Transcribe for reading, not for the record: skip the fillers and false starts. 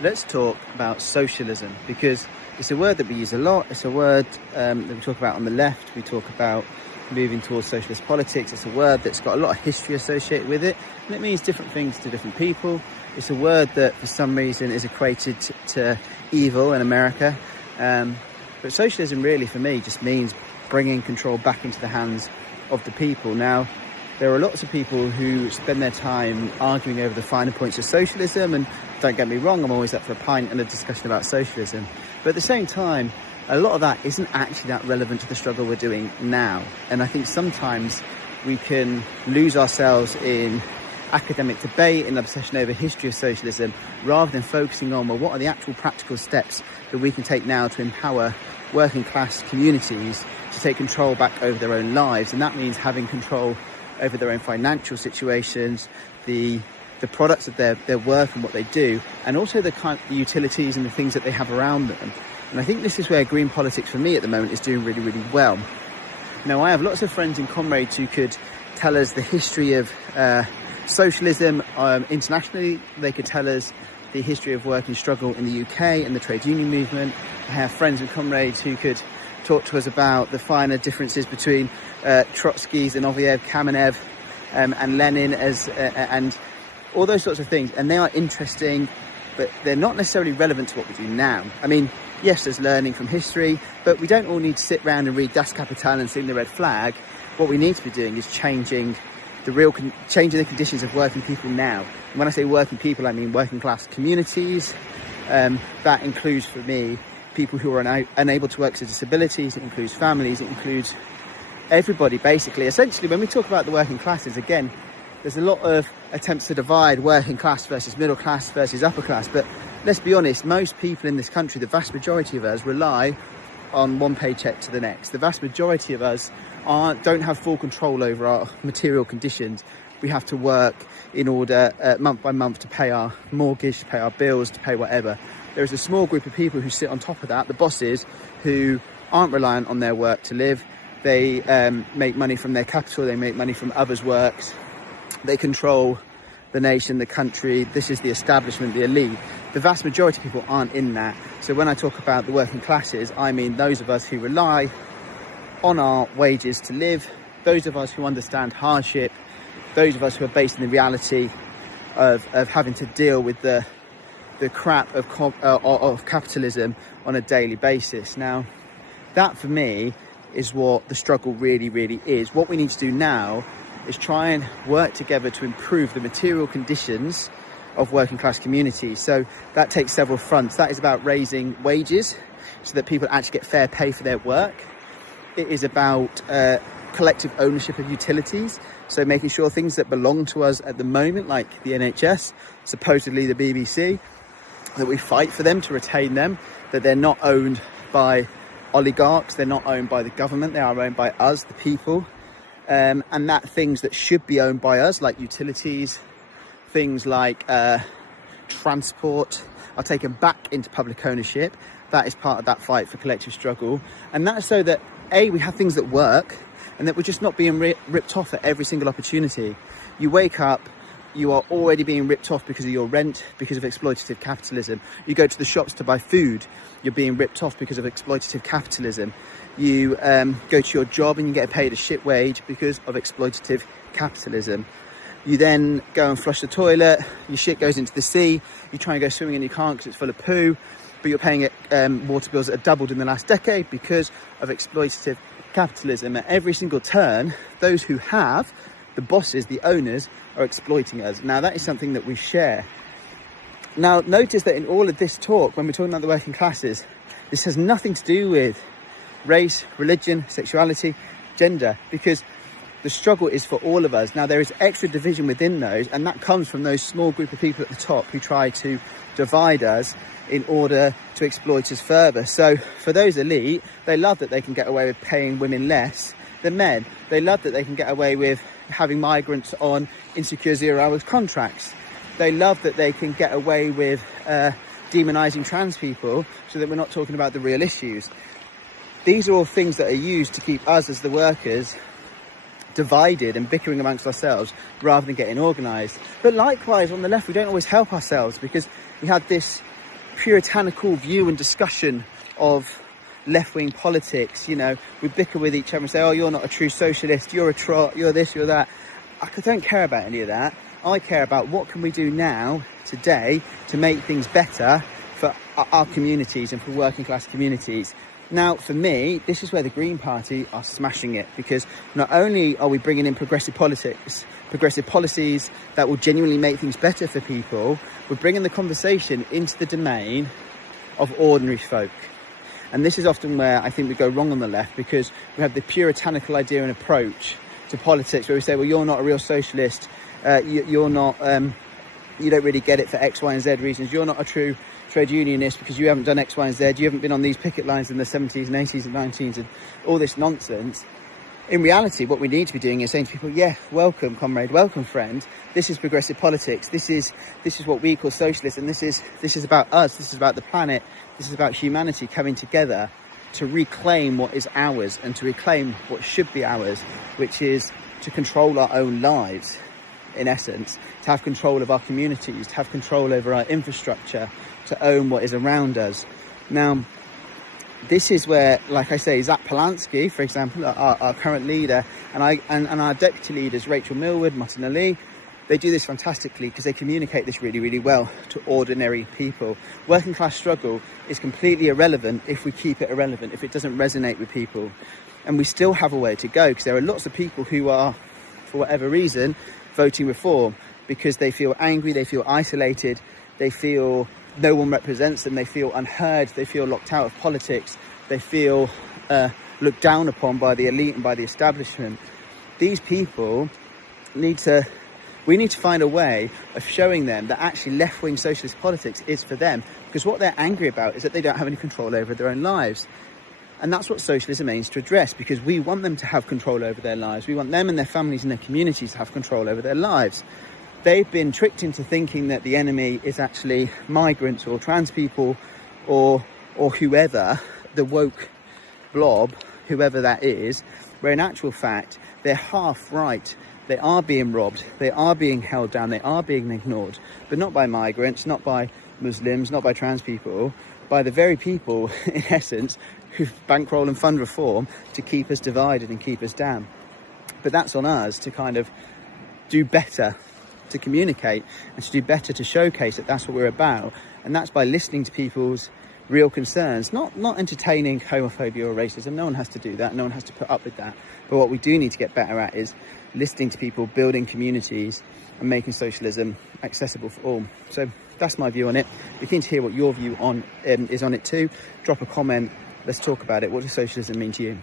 let's talk about socialism, because it's a word that we use a lot. It's a word that we talk about on the left. We talk about moving towards socialist politics. It's a word that's got a lot of history associated with it, and it means different things to different people. It's a word that for some reason is equated to evil in America. But socialism really for me just means bringing control back into the hands of the people. Now, there are lots of people who spend their time arguing over the finer points of socialism, and don't get me wrong, I'm always up for a pint and a discussion about socialism. But at the same time, a lot of that isn't actually that relevant to the struggle we're doing now. And I think sometimes we can lose ourselves in academic debate and obsession over history of socialism, rather than focusing on, well, what are the actual practical steps that we can take now to empower working class communities to take control back over their own lives. And that means having control over their own financial situations, the products of their work and what they do, and also the utilities and the things that they have around them. And I think this is where green politics for me at the moment is doing really, really well. Now, I have lots of friends and comrades who could tell us the history of socialism internationally. They could tell us the history of working struggle in the UK and the trade union movement. I have friends and comrades who could talk to us about the finer differences between Trotsky, Zinoviev, Kamenev and Lenin and all those sorts of things. And they are interesting, but they're not necessarily relevant to what we do now. I mean, yes, there's learning from history, but we don't all need to sit around and read Das Kapital and sing the red flag. What we need to be doing is changing the conditions of working people now. And when I say working people, I mean working class communities. That includes, for me, people who are unable to work with disabilities. It includes families. It includes everybody, basically. Essentially, when we talk about the working classes, again, there's a lot of attempts to divide working class versus middle class versus upper class. But let's be honest, most people in this country, the vast majority of us, rely on one paycheck to the next. The vast majority of us don't have full control over our material conditions. We have to work in order month by month to pay our mortgage, to pay our bills, to pay whatever. There is a small group of people who sit on top of that, the bosses, who aren't reliant on their work to live. They make money from their capital, they make money from others' works. They control the nation, the country. This is the establishment, the elite. The vast majority of people aren't in that. So when I talk about the working classes, I mean those of us who rely on our wages to live, those of us who understand hardship, those of us who are based in the reality of having to deal with the crap of capitalism on a daily basis. Now, that for me is what the struggle really, really is. What we need to do now is try and work together to improve the material conditions of working class communities. So that takes several fronts. That is about raising wages so that people actually get fair pay for their work. It is about collective ownership of utilities, so making sure things that belong to us at the moment, like the NHS, supposedly the BBC, that we fight for them, to retain them, that they're not owned by oligarchs, they're not owned by the government, they are owned by us, the people, and that things that should be owned by us, like utilities, things like transport, are taken back into public ownership. That is part of that fight for collective struggle, and that's so that we have things that work, and that we're just not being ripped off at every single opportunity. You wake up, you are already being ripped off because of your rent, because of exploitative capitalism. You go to the shops to buy food, you're being ripped off because of exploitative capitalism. You go to your job and you get paid a shit wage because of exploitative capitalism. You then go and flush the toilet, your shit goes into the sea, you try and go swimming and you can't because it's full of poo, but you're paying water bills that have doubled in the last decade because of exploitative capitalism. At every single turn, those who have, the bosses, the owners, are exploiting us. Now, that is something that we share. Now, notice that in all of this talk, when we're talking about the working classes, this has nothing to do with race, religion, sexuality, gender, because the struggle is for all of us. Now, there is extra division within those, and that comes from those small group of people at the top who try to divide us in order to exploit us further. So for those elite, they love that they can get away with paying women less than men. They love that they can get away with having migrants on insecure 0-hour contracts. They love that they can get away with demonising trans people, so that we're not talking about the real issues. These are all things that are used to keep us as the workers divided and bickering amongst ourselves rather than getting organised. But likewise, on the left, we don't always help ourselves, because we had this puritanical view and discussion of left-wing politics. You know, we bicker with each other and say, oh, you're not a true socialist, you're a trot, you're this, you're that. I don't care about any of that. I care about what can we do now, today, to make things better for our communities and for working class communities. Now, for me, this is where the Green Party are smashing it, because not only are we bringing in progressive politics, progressive policies that will genuinely make things better for people, we're bringing the conversation into the domain of ordinary folk. And this is often where I think we go wrong on the left, because we have the puritanical idea and approach to politics where we say, well, you're not a real socialist, you're not, you don't really get it for X, Y and Z reasons, you're not a true trade unionist because you haven't done X, Y and Z, you haven't been on these picket lines in the 70s and 80s and 90s and all this nonsense. In reality, what we need to be doing is saying to people, yeah, welcome comrade, welcome friend, this is progressive politics, this is what we call socialism, this is about us, this is about the planet, this is about humanity coming together to reclaim what is ours and to reclaim what should be ours, which is to control our own lives, in essence, to have control of our communities, to have control over our infrastructure, to own what is around us. Now, this is where, like I say, Zach Polanski, for example, our current leader, and our deputy leaders, Rachel Millward, Martin Ali, they do this fantastically because they communicate this really, really well to ordinary people. Working class struggle is completely irrelevant if we keep it irrelevant, if it doesn't resonate with people. And we still have a way to go, because there are lots of people who are, for whatever reason, voting reform because they feel angry, they feel isolated, they feel no one represents them, they feel unheard, they feel locked out of politics, they feel looked down upon by the elite and by the establishment. These people we need to find a way of showing them that actually left-wing socialist politics is for them, because what they're angry about is that they don't have any control over their own lives. And that's what socialism aims to address, because we want them to have control over their lives. We want them and their families and their communities to have control over their lives. They've been tricked into thinking that the enemy is actually migrants or trans people or whoever, the woke blob, whoever that is, where in actual fact, they're half right. They are being robbed, they are being held down, they are being ignored, but not by migrants, not by Muslims, not by trans people, by the very people, in essence, who bankroll and fund reform to keep us divided and keep us down. But that's on us to kind of do better, to communicate and to do better to showcase that that's what we're about. And that's by listening to people's real concerns, not entertaining homophobia or racism. No one has to do that, no one has to put up with that. But what we do need to get better at is listening to people, building communities and making socialism accessible for all. So that's my view on it. We're keen to hear what your view on is on it too. Drop a comment, let's talk about it. What does socialism mean to you?